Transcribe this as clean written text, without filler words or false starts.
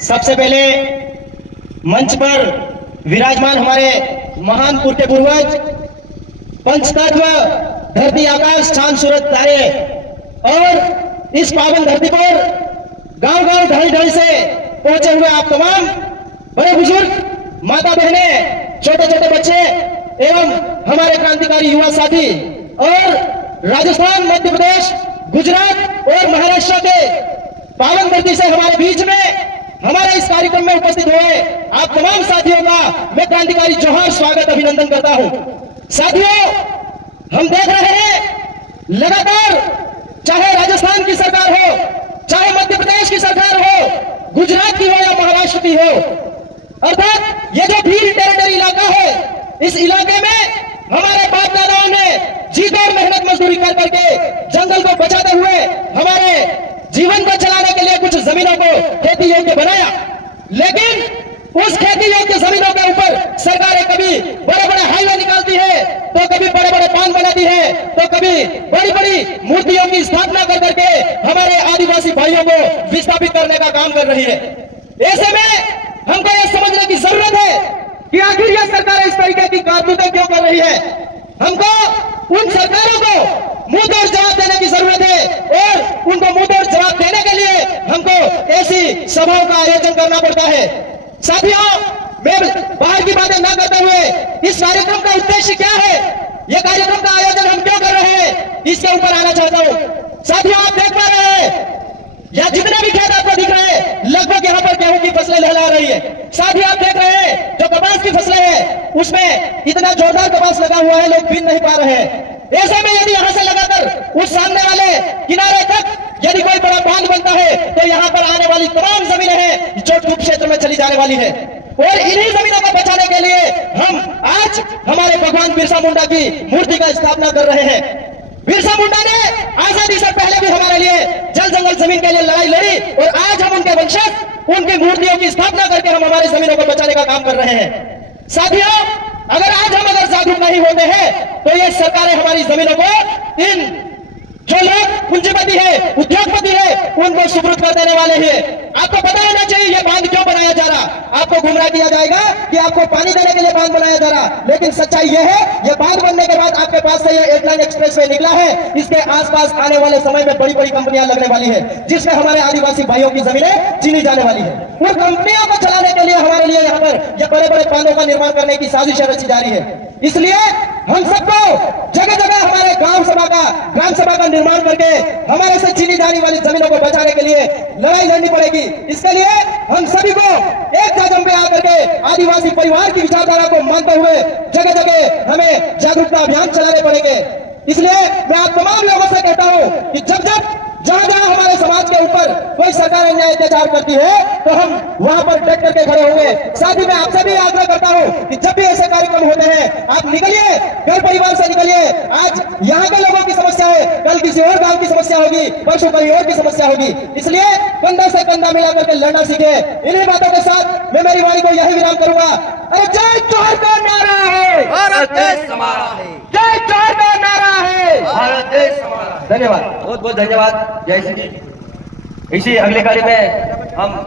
सबसे पहले मंच पर विराजमान हमारे महान पूर्व पूर्वज पंचतत्व धरती आकाश चांद सूरज तारे और इस पावन धरती पर गांव गांव ढाई ढाई से पहुंचे हुए आप तमाम बड़े बुजुर्ग माता बहने छोटे छोटे बच्चे एवं हमारे क्रांतिकारी युवा साथी और राजस्थान मध्य प्रदेश गुजरात और महाराष्ट्र के पावन धरती से हमारे बीच में हमारे इस कार्यक्रम में उपस्थित हुए आप तमाम साथियों का मैं क्रांतिकारी जोहार स्वागत अभिनंदन करता हूं। साथियों, हम देख रहे हैं लगातार चाहे राजस्थान की सरकार हो, चाहे मध्य प्रदेश की सरकार हो, गुजरात की हो या महाराष्ट्र की हो, अर्थात ये जो भील टेरिटरी इलाका है, इस इलाके में हमारे बाप दादाओं ने जी तोड़ मेहनत मजदूरी कर करके जंगल को बचाते हुए हमारे जीवन को चलाने के लिए कुछ जमीनों को खेती योग्य बनाया, लेकिन उस खेती योग्य जमीनों के ऊपर सरकारें कभी बड़े बड़े हाईवे निकालती है, तो कभी बड़े बड़े बांध बनाती है, तो कभी बड़ी बड़ी मूर्तियों की स्थापना कर करके हमारे आदिवासी भाइयों को विस्थापित करने का काम कर रही है। ऐसे में हमको यह समझने की जरूरत है कि आखिर यह सरकार इस तरीके की कारतूतें क्यों कर रही है। हमको उन सरकारों को मुंह तोड़ जवाब देने की जरूरत है और उनको मुंह तोड़ जवाब देने के लिए हमको ऐसी सभाओं का आयोजन करना पड़ता है। साथियों, मैं बाहर की बातें ना करते हुए इस कार्यक्रम का उद्देश्य क्या है, यह कार्यक्रम का आयोजन हम क्यों कर रहे हैं, इसके ऊपर आना चाहता हूं। साथियों, आप देख पा रहे हैं या जितने भी खेत आपको दिख रहे हैं, लगभग यहाँ पर गेहूं की फसलें लहला रही है। साथ ही आप देख रहे हैं जो कपास की फसलें हैं, उसमें इतना जोरदार कपास लगा हुआ है, लोग बीन नहीं पा रहे हैं। ऐसे में यदि यहाँ से लगाकर उस सामने वाले किनारे तक यदि कोई बड़ा बांध बनता है, तो यहाँ पर आने वाली तमाम जमीनें हैं जो डूब क्षेत्र में चली जाने वाली है। और इन्हीं जमीनों को बचाने के लिए हम आज हमारे भगवान बिरसा मुंडा की मूर्ति का स्थापना कर रहे हैं। बिरसा मुंडा ने आजादी से पहले भी हमारे लिए जल जंगल जमीन के लिए लड़ाई लड़ी और आज हम उनके वंशज उनकी मूर्तियों की स्थापना करके हम हमारी जमीनों को बचाने का काम कर रहे हैं। साथियों, अगर जागरूक नहीं होते हैं तो ये सरकारें हमारी जमीनों को इन जो लोग पूंजीपति है, उद्योगपति है, उनको सुपुर्द कर देने वाले हैं। आपको पता होना चाहिए ये बांध क्यों बनाया जा रहा। आपको गुमराह किया जाएगा कि आपको पानी देने के लिए बांध बनाया जा रहा, लेकिन सच्चाई यह है ये बांध बनने के बाद आपके पास से ये एटलाइन एक्सप्रेस वे निकला है, इसके आसपास आने वाले समय में बड़ी बड़ी कंपनियां लगने वाली है, जिसमें हमारे आदिवासी भाइयों की जमीनें छीनी जाने वाली है। उन कंपनियों को चलाने के लिए हमारे लिए यहाँ पर ये बड़े बड़े बांधों का निर्माण करने की साजिशें रची जा रही है। इसलिए हम सबको जगह जगह हमारे ग्राम सभा का निर्माण करके हमारे से छीनी जाने वाली जमीनों को बचाने के लिए लड़ाई लड़नी पड़ेगी। इसके लिए हम सभी को एक कदम पे आकर के आदिवासी परिवार की विचारधारा को मानते हुए जगह जगह हमें जागरूकता अभियान चलाने पड़ेंगे। इसलिए मैं आप तमाम लोगों से कहता हूं कि जब जहां जहां हमारे समाज के ऊपर कोई सरकार अन्याय अत्याचार करती है तो हम वहां पर डट करके खड़े होंगे। साथ ही मैं आपसे भी आग्रह करता हूं कि जब भी ऐसे कार्यक्रम होते हैं आप निकलिए, घर परिवार से निकलिए। आज यहाँ के लोगों की समस्या है, कल किसी और गांव की समस्या होगी, परसों कहीं और की समस्या होगी। इसलिए कंधा से कंधा मिला करके लड़ना सीखे। इन्हीं बातों के साथ मैं मेरी वाणी को यही विराम करूंगा। अरे जय जोहर का नारा है, भारत देश हमारा है, जय जोहर का नारा है, भारत देश हमारा है। धन्यवाद। बहुत बहुत धन्यवाद। जय श्री। इसी अगले कार्य में हम